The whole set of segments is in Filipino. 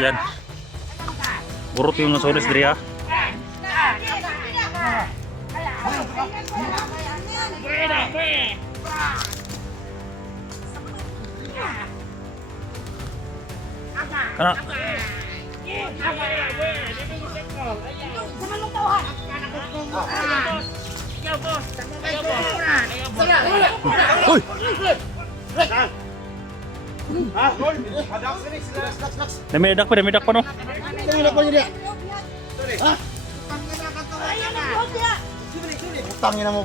Yan. Burot yung nasulis diri ha. Kana. Uy. Namidak pa no. Utangin na mo.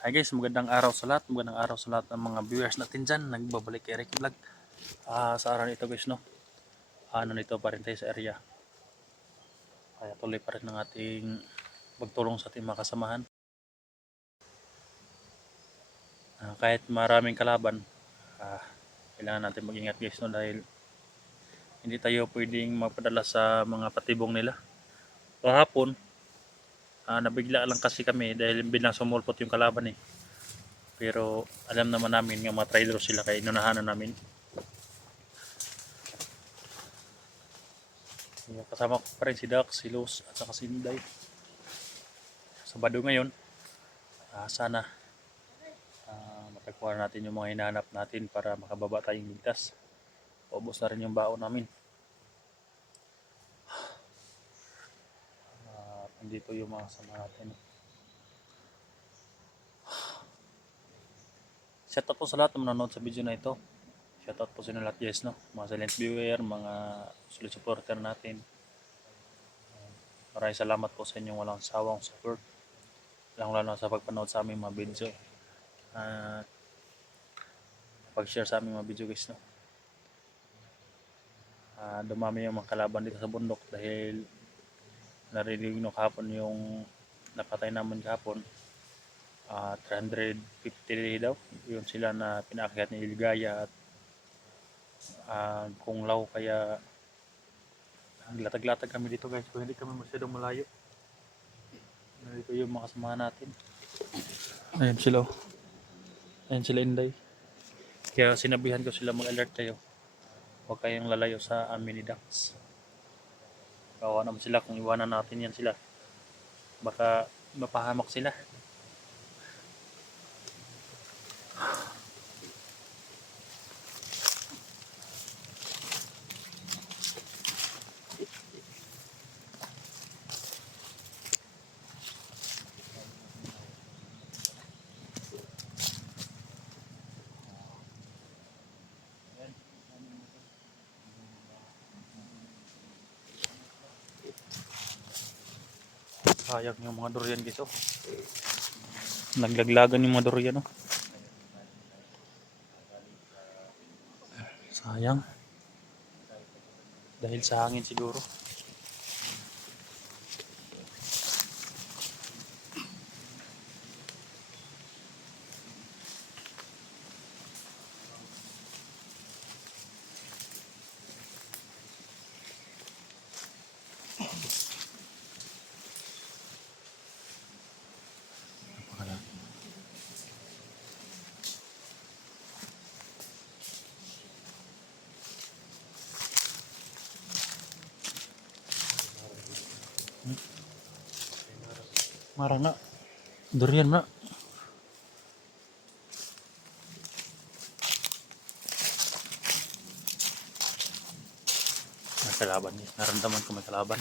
Hi guys, magandang araw sa lahat. Magandang araw sa lahat ng mga viewers natin dyan. Nagbabalik kay Ricky Vlog. Sa araw nito guys, no? Nandito pa rin tayo sa area. Kaya tuloy pa rin ng ating pagtulong sa ating mga kasamahan. Kahit maraming kalaban, kailangan natin mag-ingat guys, no? Dahil hindi tayo pwedeng mapadala sa mga patibong nila. Kahapon, nabigla lang kasi kami dahil bilang sumulpot yung kalaban eh. Pero alam naman namin nga mga trader sila kaya inunahanan namin. Kasama ko pa rin si Dax, si Luz at saka si Inday. Sabado ngayon, sana matagpuan natin yung mga hinahanap natin para makababa tayong ligtas. Paubos na rin yung baon namin. Nandito yung mga kasama natin. Shoutout po sa lahat ng manonood sa video na ito. Shoutout po sa inyo lahat guys, no? Mga silent viewer, mga solid supporter natin. Maraming salamat po sa inyong walang sawang support. Lalo sa pagpanood sa aming mga video. Pag-share sa aming mga video guys, no? Dumami yung mga kalaban dito sa bundok dahil narinig nyo kahapon yung napatay namin kahapon. 350 daw yun sila na pinaakyat ni Ilgaya at Kung Lao, kaya naglatag-latag kami dito guys kung hindi kami masyadong malayo. Dito yung mga kasamahan natin. Ayan sila, ayan sila Inday, kaya sinabihan ko sila mag-alert kayo, huwag kayong lalayo sa amin ni Dax. Kawawa naman sila kung iwanan natin yan sila, baka mapahamak sila. Sayang yung mga durian guys, oh. Naglaglagan yung mga durian, oh. Sayang. Dahil sa hangin siguro. Marang na. Durian na. May kalaban eh. Naramdaman ko may kalaban.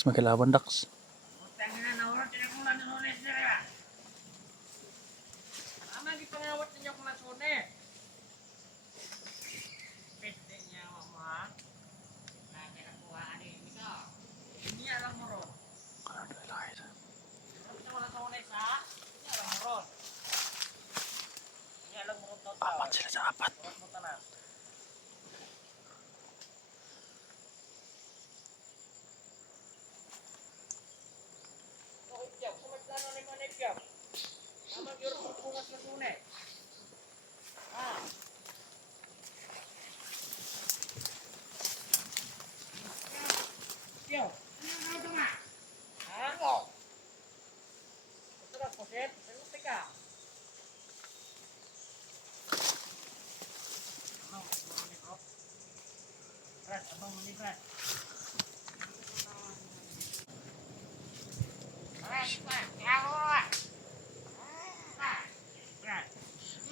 Dax, may kalaban Dax. Apat sila sa apat.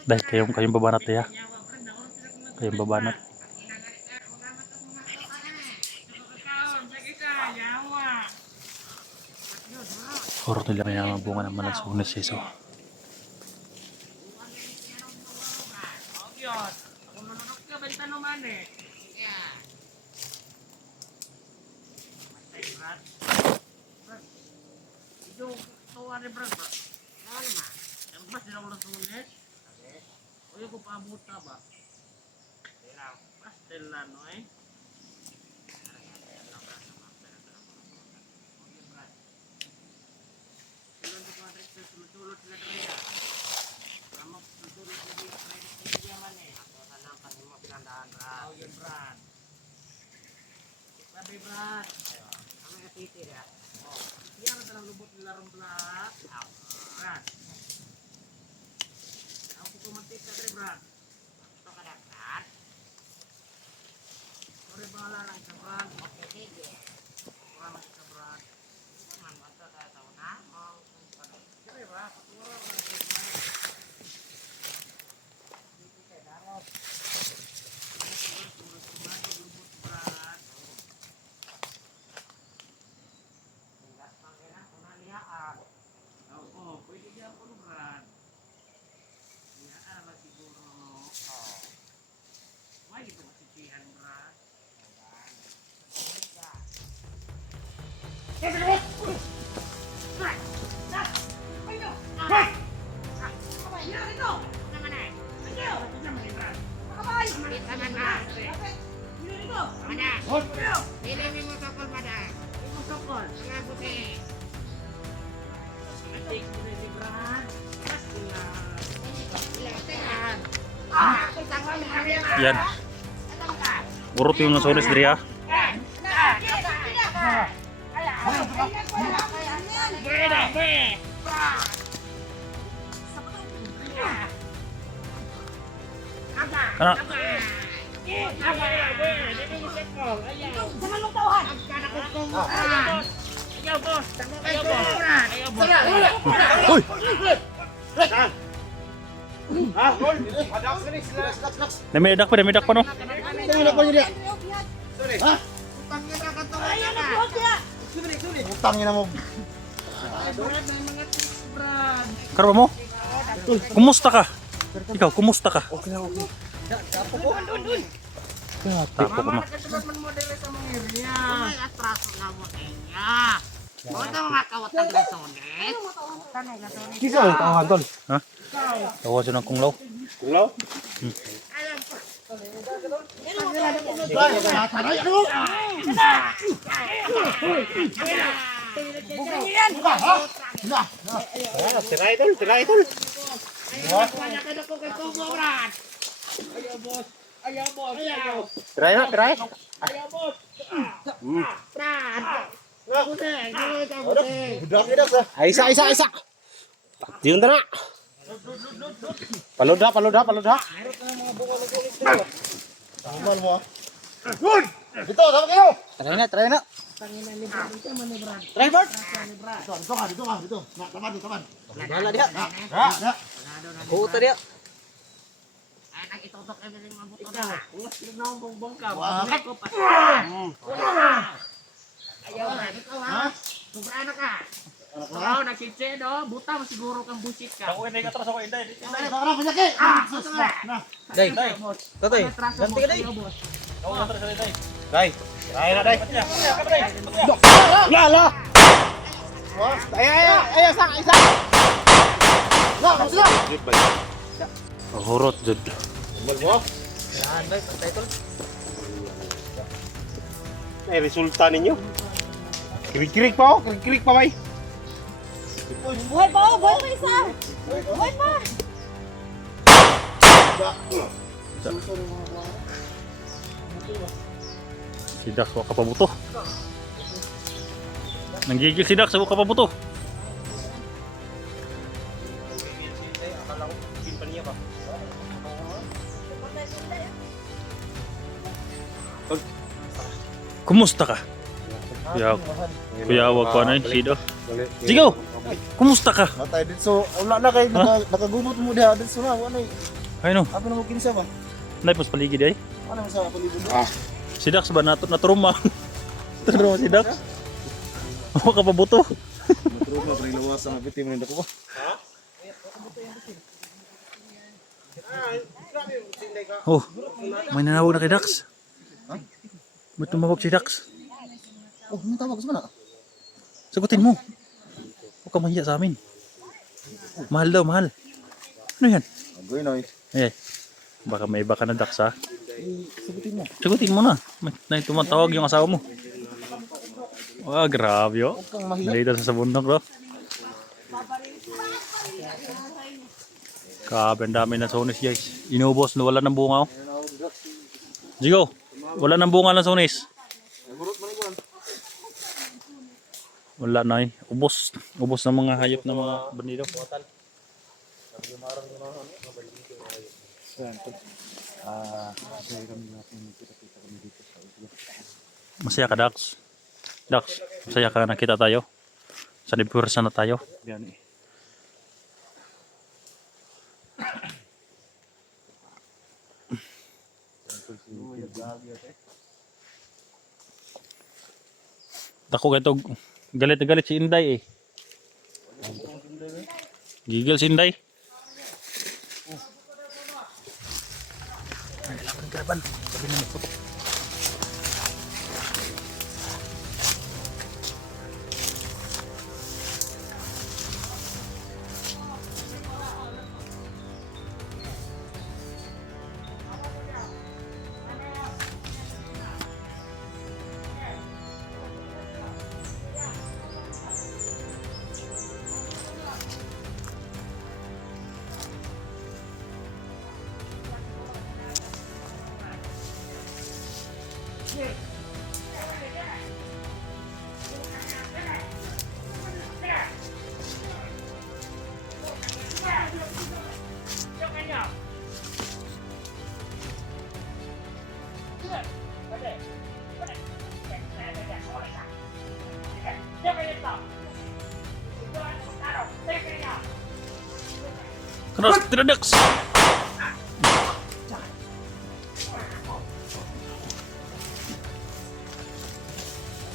Dahil kayong babanat ya. Kayong babanat. Horo nila may mga bunga naman ng sunis iso. Yan. Urut yung sunis diri ha. Kana. Hoy. Namidak pa no. Utangin na mo. Karwa mo? Kumusta ka? Ikaw, kumusta ka? Okay na, okay. Tapo ko ma. Kisa ang tawahan, tol. Ha? Tawasan ng kunglaw. Kulaw? Tiray, tol. Tiray, tol. Tiray na, tiray. Isa. Diyon na. Paluda. Tamal mo. Good! Dito, sama kayo! Try na. Try, Bert! Dito. Taman. Wala dia. Kuta dia. Ay, itutok everything mga buto na. Ikaw, kung mas pinag na akong bongbong ka, bakit ko pa. Ayaw na. Ikaw ha? Sobra na ka. Oo, nagkitse no? Buta mo siguro kang busit ka. Ako hindi katras ako hindi. Tara, panyaki! Sus na! Day, Totoy, ganti ka day. Ako katras ako hindi. Day. Kaya na day. Lala! Ay, isa! La, kung sila! Hurot jud. Umal mo? Yan day, title. May resulta ninyo. Kirik-kirik pa ako, kirik-kirik pa bay. Buhay pa, buhay pa isa. Buhay pa. Si Dax wa kapabuto. Nanggigil si Dax wa kapabuto. Kumusta ka? Kuya wag ko na sido. Sigaw. Kumusta ka? Matay din so, wala na kayo, nakagumot mo diha din so na, wala eh. Ayun no. Apa na mo kinsa ba? Naipos paligid ay. Ano mo sa palibot? Si Dax ba naturuma? Naturuma si Dax. Wa kapabuto. Terus na prilawasan na bitim ni dako. Oh, may nanawag na kay Dax. Ba't tumawag si Dax? Oh, ano tawag sa mana? Sagutin mo. Huwag ka mahiya sa amin. Mahal daw, mahal. Ano yan? Agoy na Eh, baka may iba ka na Dax ha? sagutin mo. Sagutin mo na. May tumatawag yung asawa mo. Wah, grabe oh. Huwag kang mahiya. Nalita sa bundok bro. Grabe, ang dami na sonis guys. Inubos na wala ng bunga oh. Jigo, wala ng bunga ng sonis. Wala na eh. Ubos. Ubos ng mga hayop na mga bandido. Masaya ka Dax. Dax, masaya ka nakita tayo. Sa Nipursa na tayo. Yan eh. Dako ganito galit na galit si Inday eh. Gigil si Inday. Ay, laban ng kalaban. Sabi na may putok. Keras, tidak Dax.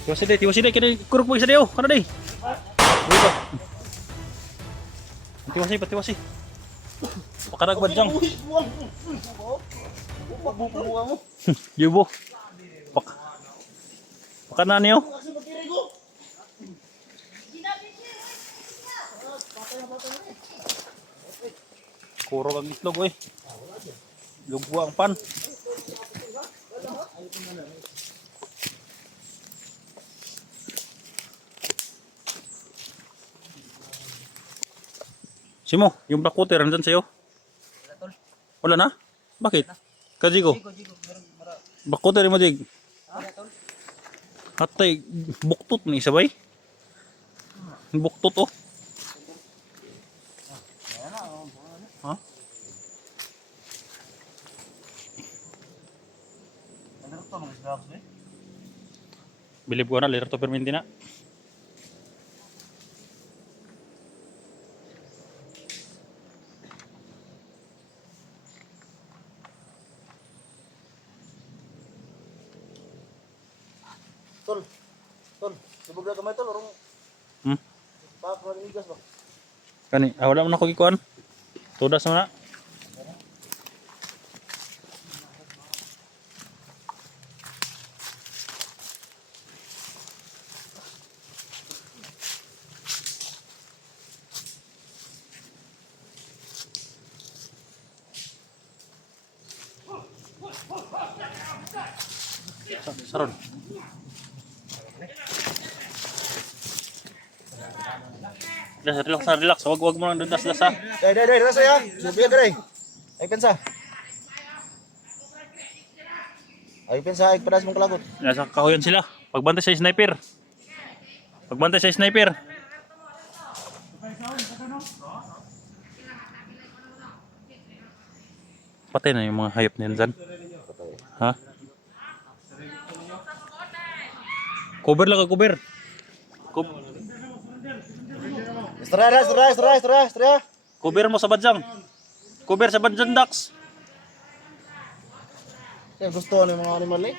Tiwas deh, kena kuruk mo isa deh, kana deh. Tiwas sih. Pakadag badjang. Yubo. Pakana niyo. Kurog ang itlog eh. Lugwa ang pan. Simo, yung black water nandun sa'yo? Wala na? Bakit? Kajigo? Black water mo jig? Hatay, buktot ni sabay? Buktot oh. Ha? Bilib ko na, liter to perminti na. Tol, subog na kamay tol. Orong Hmm? pak na igas ba? Kani, wala mo na ko gikuan. Tudas mo na. Saron. Relax, relax. Wag mo nang das-das ha. Dai, rasa ya. Subiya ka dai. Ay pensa. Ay pensa ay pedas mong kalagot. Nasa kahoyan sila. Pagbantay sa sniper. Pagbantay sa sniper. Patay na yung mga hayop niyan dyan. Ha? Cover lang ka, cover. Istra. Cover mo sa badyang. Cover sa badyang, Dax. Kaya gusto ng mga animal eh.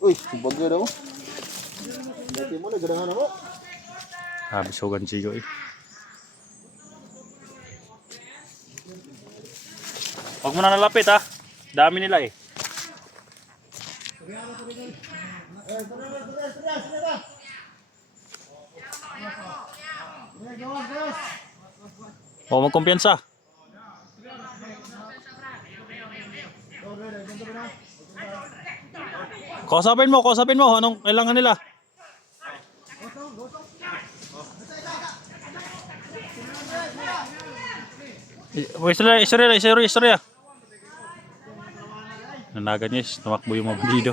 Uy, subag na daw. Dati mo na ganahan ako. Bisugan siyo eh. Huwag mo na nalapit ha. Dami nila eh. O magkumpiyansa. Kausapin mo. Anong kailangan nila? Istorya. Nanagan niya, tumakbo yung mga bandido.